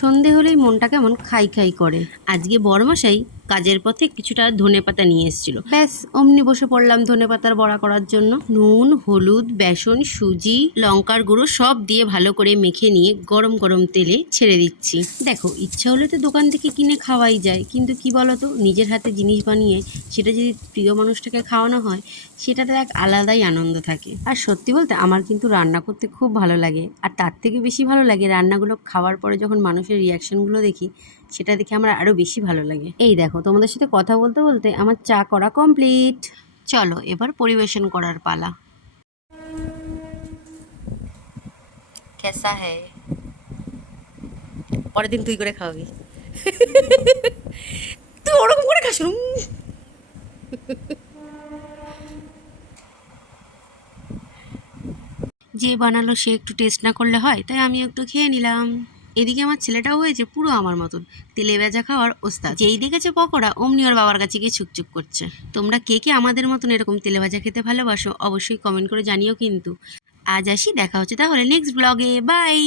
সন্ধে হলেই মনটা কেমন খাই খাই করে। আজকে বড়মশাই কাজের পথে কিছুটা ধনেপাতা নিয়ে এসেছিল, ব্যাস অমনি বসে পড়লাম ধনেপাতার বড়া করার জন্য। নুন, হলুদ, বেসন, সুজি, লঙ্কার গুঁড়ো সব দিয়ে ভালো করে মেখে নিয়ে গরম গরম তেলে ছেড়ে দিচ্ছি। দেখো, ইচ্ছা হলে তো দোকান থেকে কিনে খাওয়াই যায়, কিন্তু কি বলতো, নিজের হাতে জিনিস বানিয়ে সেটা যদি প্রিয় মানুষটাকে খাওয়ানো হয়, সেটাতে এক আলাদাই আনন্দ থাকে। আর সত্যি বলতে আমার কিন্তু রান্না করতে খুব ভালো লাগে, আর তার থেকে বেশি ভালো লাগে রান্নাগুলো খাওয়ার পরে যখন মানুষের রিয়াকশনগুলো দেখি, সেটা দেখে আমার আরও বেশি ভালো লাগে। এই দেখো, তোমাদের সাথে কথা বলতে বলতে আমার চা করা কমপ্লিট। চলো এবার পরিবেশন করার পালা। কেসা হ্যায়? পরের দিন তুই করে খাওয়াবি। তুই ওরকম করে খাস। যে বানালো সে একটু টেস্ট না করলে হয়, তাই আমি একটু খেয়ে নিলাম। এদিকে আমার ছেলেটাও হয়েছে পুরো আমার মতন, তেলে ভেজা খাওয়ার ওস্তাদ। যেই দেখেছে পকোড়া অমনি ওর বাবার কাছে গিয়ে ছুকছুক করছে। তোমরা কে কে আমাদের মতন এরকম তেলে ভাজা খেতে ভালোবাসো অবশ্যই কমেন্ট করে জানিও কিন্তু। আজ আসি, দেখা হচ্ছে তাহলে নেক্সট ব্লগে। বাই।